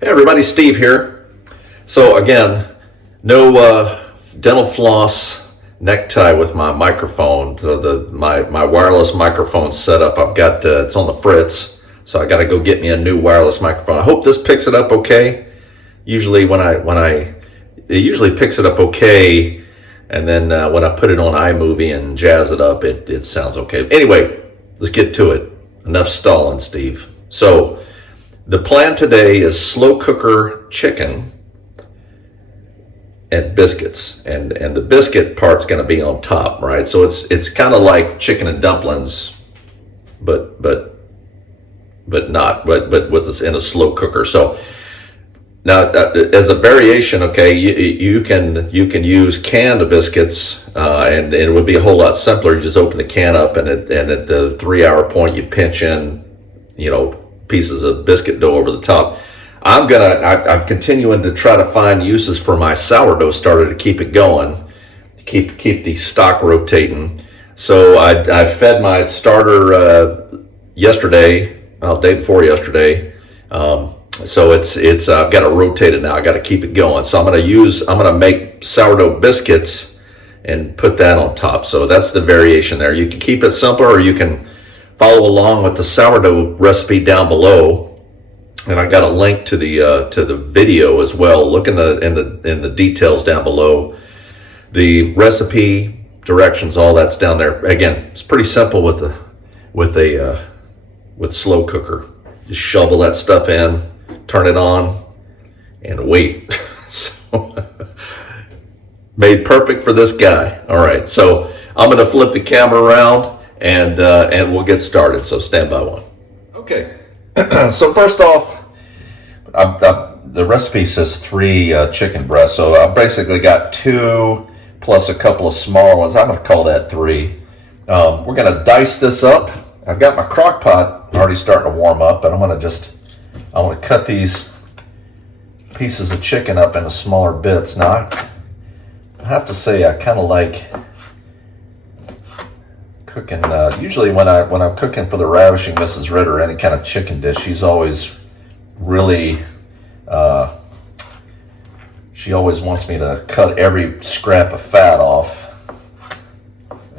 Hey everybody, Steve here. So again, no dental floss necktie with my microphone. My wireless microphone setup. I've got it's on the fritz, so I got to go get me a new wireless microphone. I hope this picks it up okay. Usually it usually picks it up okay, and then when I put it on iMovie and jazz it up, it sounds okay. Anyway, let's get to it. Enough stalling, Steve. So the plan today is slow cooker chicken and biscuits, and the biscuit part's going to be on top, right? So it's kind of like chicken and dumplings, but not with this in a slow cooker. So now as a variation, okay, you can use canned biscuits, and it would be a whole lot simpler. You just open the can up, and at the 3-hour point, you pinch in, pieces of biscuit dough over the top. I'm continuing to try to find uses for my sourdough starter to keep it going, keep the stock rotating. So I fed my starter yesterday, day before yesterday. So it's I've got to rotate it now. I got to keep it going. So I'm gonna make sourdough biscuits and put that on top. So that's the variation there. You can keep it simpler, or you can follow along with the sourdough recipe down below, and I got a link to the video as well. Look in the details down below. The recipe, directions, all that's down there. Again, it's pretty simple with slow cooker. Just shovel that stuff in, turn it on, and wait. So made perfect for this guy. All right, so I'm gonna flip the camera around, and we'll get started. So stand by one. Okay. So first off, the recipe says 3 chicken breasts. So I basically got 2 plus a couple of smaller ones. I'm gonna call that 3. We're gonna dice this up. I've got my crock pot already starting to warm up, but I want to cut these pieces of chicken up into smaller bits. Now I have to say I kind of like cooking. Usually when I'm cooking for the Ravishing Mrs. Ritter, any kind of chicken dish, she's always really she always wants me to cut every scrap of fat off,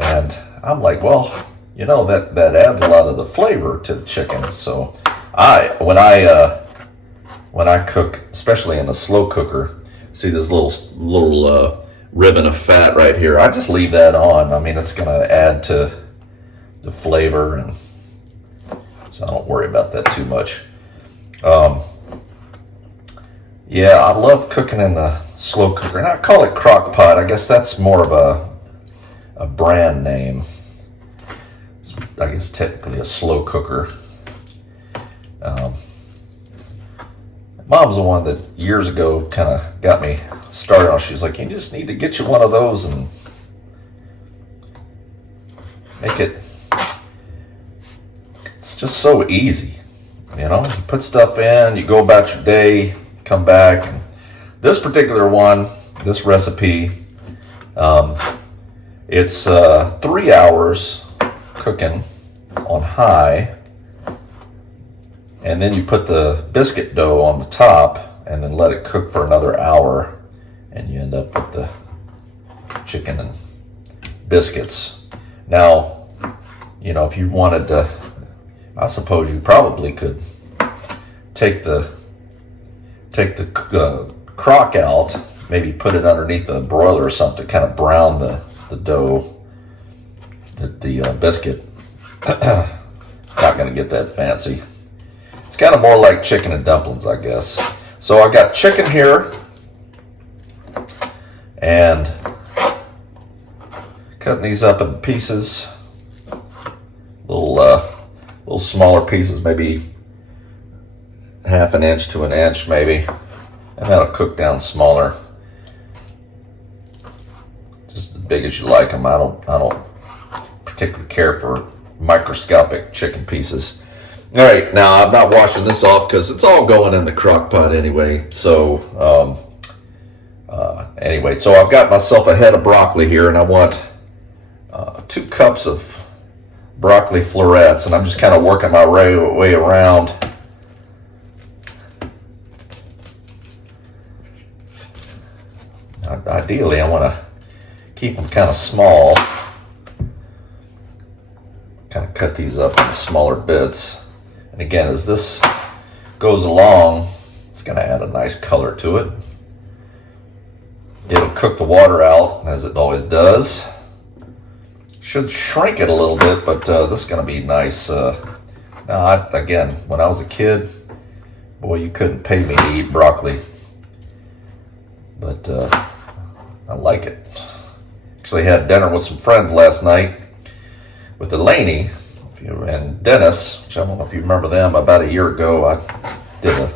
and I'm like, well, that adds a lot of the flavor to the chicken. So when I cook, especially in a slow cooker, see this little ribbon of fat right here, I just leave that on. I mean, it's going to add to the flavor, and so I don't worry about that too much. Yeah, I love cooking in the slow cooker, and I call it crock pot. I guess that's more of a brand name. It's, I guess, technically a slow cooker. Mom's the one that years ago kind of got me started on. She's like, you just need to get you one of those and make it. It's just so easy, you put stuff in, you go about your day, come back. And this particular one, this recipe, it's 3 hours cooking on high, and then you put the biscuit dough on the top and then let it cook for another hour, and you end up with the chicken and biscuits. Now, if you wanted to, I suppose you probably could take the crock out, maybe put it underneath a broiler or something to kind of brown the dough, the biscuit. Not going to get that fancy. It's kind of more like chicken and dumplings, I guess. So I got chicken here, and cutting these up in pieces, little smaller pieces, maybe half an inch to an inch, maybe, and that'll cook down smaller, just as big as you like them. I don't particularly care for microscopic chicken pieces. All right, now I'm not washing this off because it's all going in the crock pot anyway. So anyway, so I've got myself a head of broccoli here, and I want 2 cups of broccoli florets, and I'm just kind of working my way around Ideally, I want to keep them kind of small. Kind of cut these up into smaller bits. And again, as this goes along, it's going to add a nice color to it. It'll cook the water out, as it always does. Should shrink it a little bit, but this is going to be nice. Now, again, when I was a kid, boy, you couldn't pay me to eat broccoli. But I like it. Actually had dinner with some friends last night with Elaine and Dennis, which I don't know if you remember them. About a year ago, I did a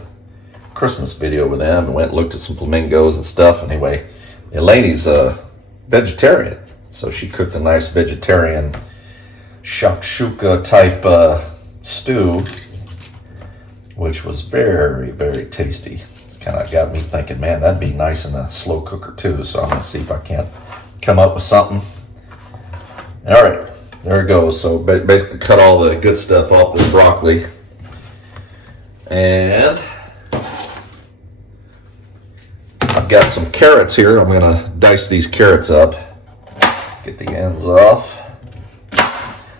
Christmas video with them and went and looked at some flamingos and stuff. Anyway, Elaine's a vegetarian, so she cooked a nice vegetarian shakshuka type stew, which was very, very tasty. Kind of got me thinking, man, that'd be nice in a slow cooker too. So I'm gonna see if I can't come up with something. All right, there it goes. So basically cut all the good stuff off this broccoli. And I've got some carrots here. I'm gonna dice these carrots up. Get the ends off.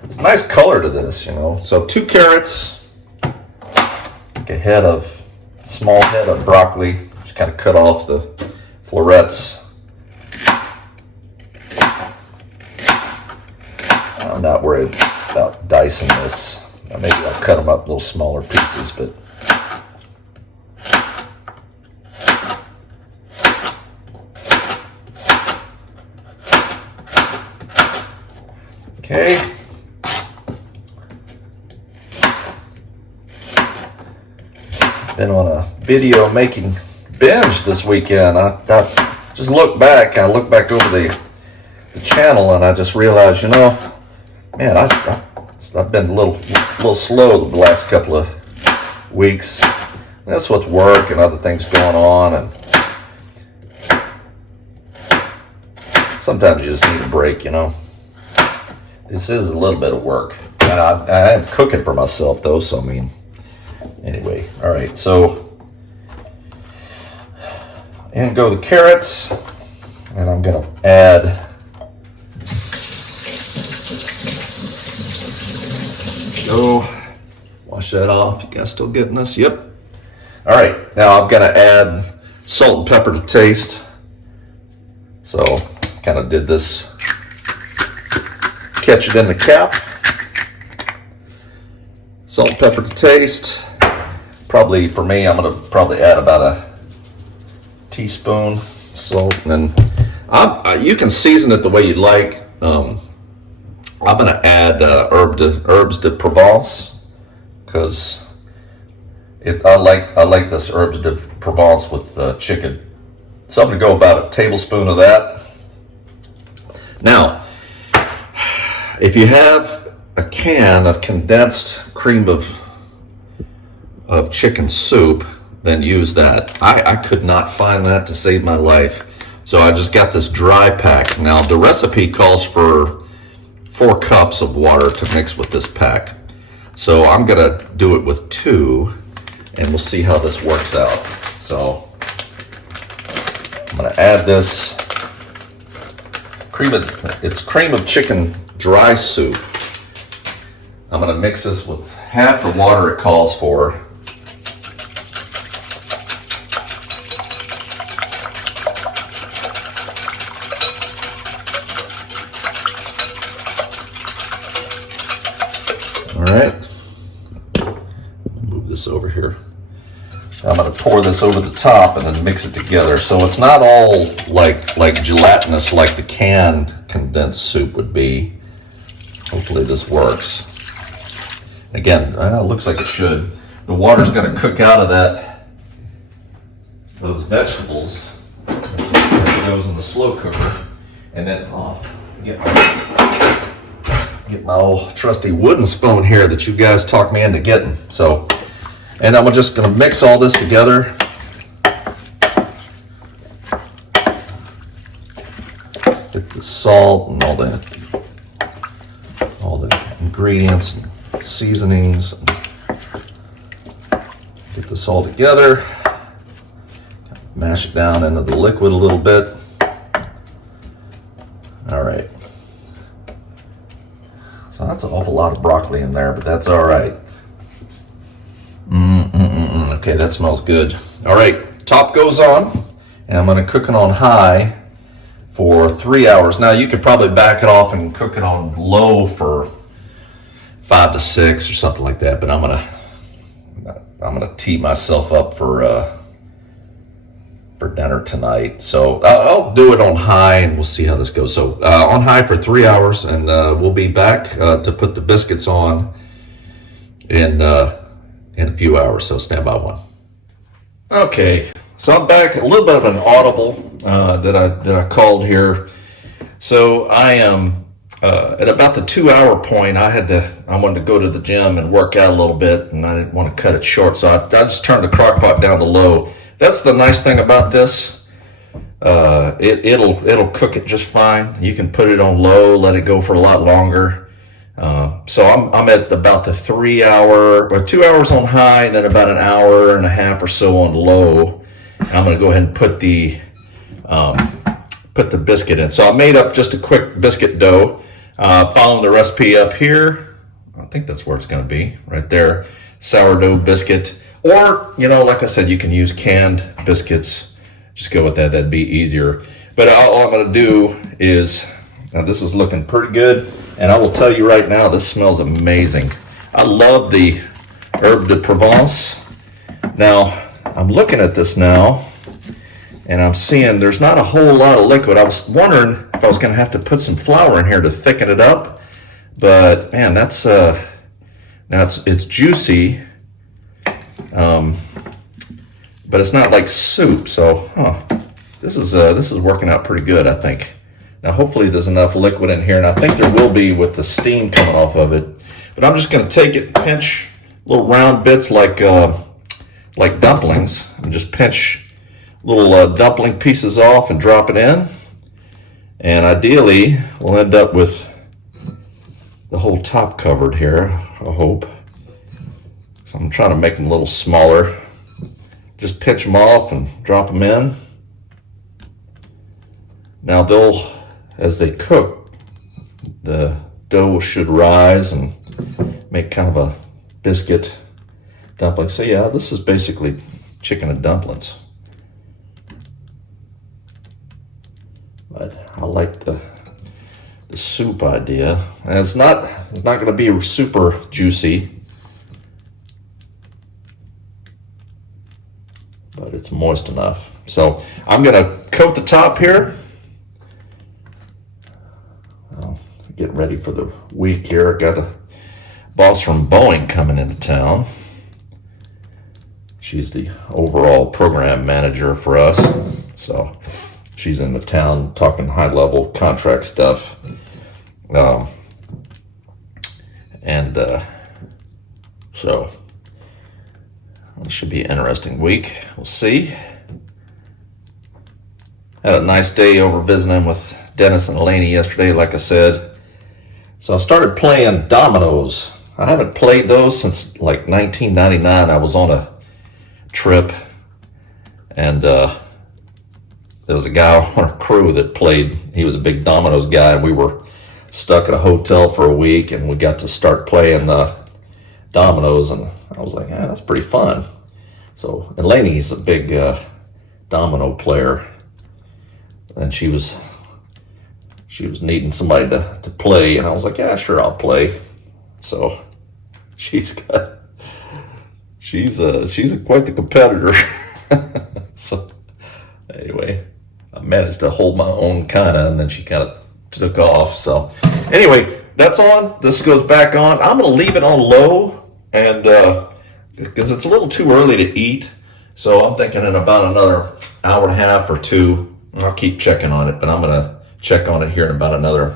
It's a nice color to this, you know. So 2 carrots, like a small head of broccoli. Just kind of cut off the florets. I'm not worried about dicing this. Maybe I'll cut them up little smaller pieces, but okay. Been on a video making binge this weekend. I just looked back over the channel, and I just realized, you know, man, I've been a little slow the last couple of weeks. And that's with work and other things going on, and sometimes you just need a break, you know. This is a little bit of work. And I am cooking for myself though, so I mean, anyway. All right, so in go the carrots, and I'm gonna add wash that off. You guys still getting this? Yep. All right, now I'm gonna add salt and pepper to taste. So kind of did this, catch it in the cap. Salt and pepper to taste. Probably for me, I'm gonna probably add about a teaspoon salt, and then you can season it the way you like. I'm gonna add Herbs de Provence, because I like this Herbs de Provence with chicken. So I'm gonna go about a tablespoon of that. Now, if you have a can of condensed cream of chicken soup, then use that. I could not find that to save my life, so I just got this dry pack. Now the recipe calls for 4 cups of water to mix with this pack, so I'm gonna do it with 2, and we'll see how this works out. So I'm gonna add this it's cream of chicken dry soup. I'm gonna mix this with half the water it calls for. All right, move this over here. I'm going to pour this over the top and then mix it together, so it's not all like gelatinous like the canned condensed soup would be. Hopefully this works. Again, it looks like it should. The water's going to cook out of those vegetables as it goes in the slow cooker, and then get my old trusty wooden spoon here that you guys talked me into getting. So, and I'm just going to mix all this together. Get the salt and all the ingredients and seasonings. Get this all together. Mash it down into the liquid a little bit. That's an awful lot of broccoli in there, but that's all right. Okay, that smells good. All right, top goes on, and I'm going to cook it on high for 3 hours. Now, you could probably back it off and cook it on low for 5 to 6 or something like that, but I'm gonna tee myself up for dinner tonight. So I'll do it on high, and we'll see how this goes. So on high for 3 hours, and we'll be back to put the biscuits on in a few hours. So stand by one. Okay, so I'm back. A little bit of an audible that I called here. So I am at about the 2 hour point. I wanted to go to the gym and work out a little bit, and I didn't want to cut it short. So I just turned the crock pot down to low. That's the nice thing about this. It'll cook it just fine. You can put it on low, let it go for a lot longer. So I'm at about the 3 hour or 2 hours on high, and then about an hour and a half or so on low. And I'm going to go ahead and put the biscuit in. So I made up just a quick biscuit dough, following the recipe up here. I think that's where it's going to be, right there. Sourdough biscuit. Or, like I said, you can use canned biscuits. Just go with that. That'd be easier. But all I'm going to do is, now this is looking pretty good. And I will tell you right now, this smells amazing. I love the Herbs de Provence. Now, I'm looking at this now, and I'm seeing there's not a whole lot of liquid. I was wondering if I was going to have to put some flour in here to thicken it up. But, man, that's, now it's juicy. But it's not like soup, so this is working out pretty good, I think. Now hopefully there's enough liquid in here, and I think there will be with the steam coming off of it. But I'm just going to take it, pinch little round bits like dumplings, and just pinch little dumpling pieces off and drop it in. And ideally we'll end up with the whole top covered here, I hope. So I'm trying to make them a little smaller. Just pinch them off and drop them in. Now as they cook, the dough should rise and make kind of a biscuit dumpling. So yeah, this is basically chicken and dumplings. But I like the soup idea. And it's not going to be super juicy, but it's moist enough. So I'm going to coat the top here. I'll get ready for the week here. I got a boss from Boeing coming into town. She's the overall program manager for us. So she's in the town talking high-level contract stuff. So it should be an interesting week. We'll see. Had a nice day over visiting with Dennis and Elaney yesterday, like I said. So I started playing dominoes. I haven't played those since like 1999. I was on a trip, and there was a guy on our crew that played. He was a big dominoes guy, and we were stuck at a hotel for a week, and we got to start playing dominoes, and I was like, that's pretty fun. So Elaney's a big domino player, and she was needing somebody to play, and I was like, yeah, sure, I'll play. So she's quite the competitor. So anyway, I managed to hold my own kinda, and then she kind of took off. So anyway, that's on. This goes back on. I'm gonna leave it on low, and because it's a little too early to eat, so I'm thinking in about another hour and a half or two. I'll keep checking on it, but I'm gonna check on it here in about another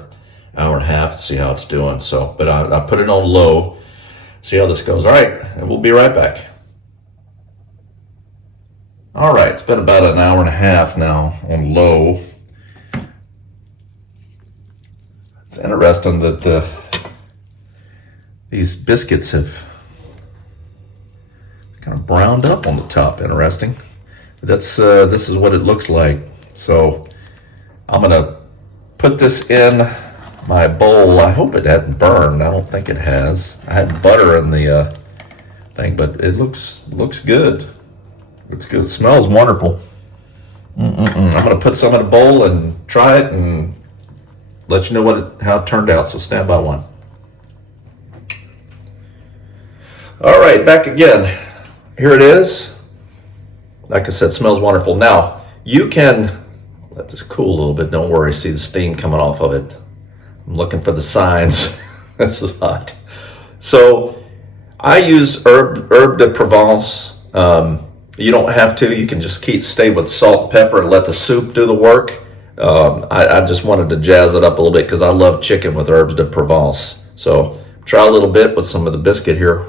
hour and a half to see how it's doing. So, but I put it on low, see how this goes. All right, and we'll be right back. All right, it's been about an hour and a half now on low. It's interesting that these biscuits have kind of browned up on the top. Interesting. This is what it looks like. So I'm gonna put this in my bowl. I hope it hadn't burned. I don't think it has. I had butter in the thing, but it looks good. Looks good. It smells wonderful. I'm going to put some in a bowl and try it and let you know how it turned out. So stand by one. All right, back again. Here it is. Like I said, smells wonderful. Now, you can let this cool a little bit. Don't worry. See the steam coming off of it. I'm looking for the signs. This is hot. So I use Herbs de Provence. You don't have to. You can just stay with salt and pepper and let the soup do the work. I just wanted to jazz it up a little bit because I love chicken with Herbs de Provence. So try a little bit with some of the biscuit here.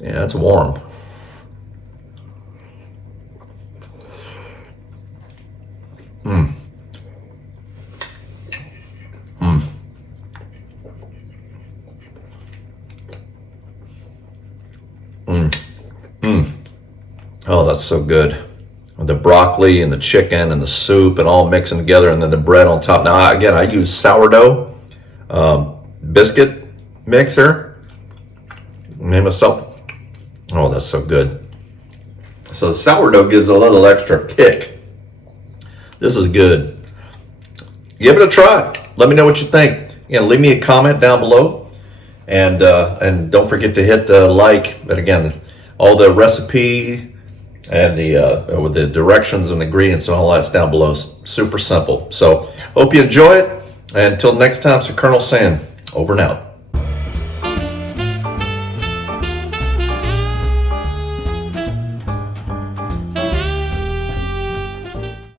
Yeah, it's warm. Oh, that's so good. The broccoli and the chicken and the soup and all mixing together, and then the bread on top. Now, again, I use sourdough biscuit mixer. Name myself. Oh, that's so good. So sourdough gives a little extra kick. This is good. Give it a try. Let me know what you think. Leave me a comment down below, and don't forget to hit like. But again, all the recipe and with the directions and ingredients and all that's down below. Super simple. So hope you enjoy it. And until next time, Sir Colonel saying over and out.